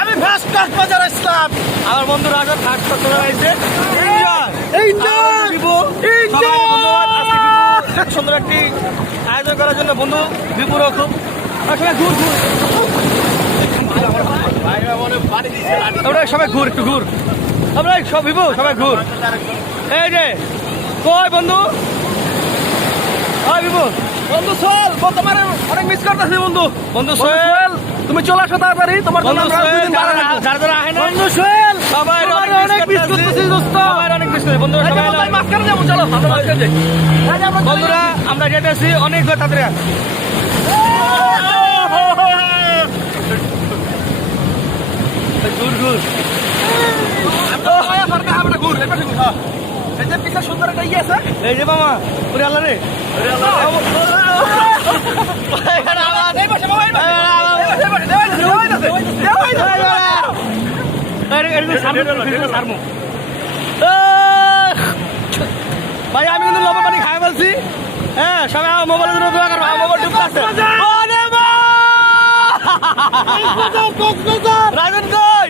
আমি ফার্স্ট কক্সবাজার আসলাম। আমার বন্ধু রাজন ফার্স্ট কক্সবাজার আইছে। সুন্দর একটি আয়োজন করার জন্য বন্ধু বিপুরও খুব সবাই ঘুর একটু ঘুর আমরা সব বিপু সবাই ঘুর। এই যে কই বন্ধু বিপু বন্ধু সোহেল তোমার অনেক মিস করতেছি বন্ধু। বন্ধু সোহেল তুমি চলে আসো তাড়াতাড়ি। তোমার জন্য আমরা দুদিন বাড়া রাখবো। যারা যারা আহে না বন্ধু সোহেল সবাই অনেক মিস করতেছি দোস্ত। সবাই অনেক মিস করে বন্ধু। সবাই মাছ করে যাবো। চলো আমরা মাছ করে যাই বন্ধুরা। আমরা যেতেছি অনেক তাড়াতাড়ি। ঘুর ঘুর ঘুর এই যে পিছনে সুন্দর একটা ইয়ে আছে। এই যে মামা ওরে আল্লাহ রে ভাই আমি কিন্তু লবণ পানি খাই বলছি। হ্যাঁ সবাই মোবাইলের জন্য দোয়া করবো। মোবাইল ঢুকতেছে রাজন কই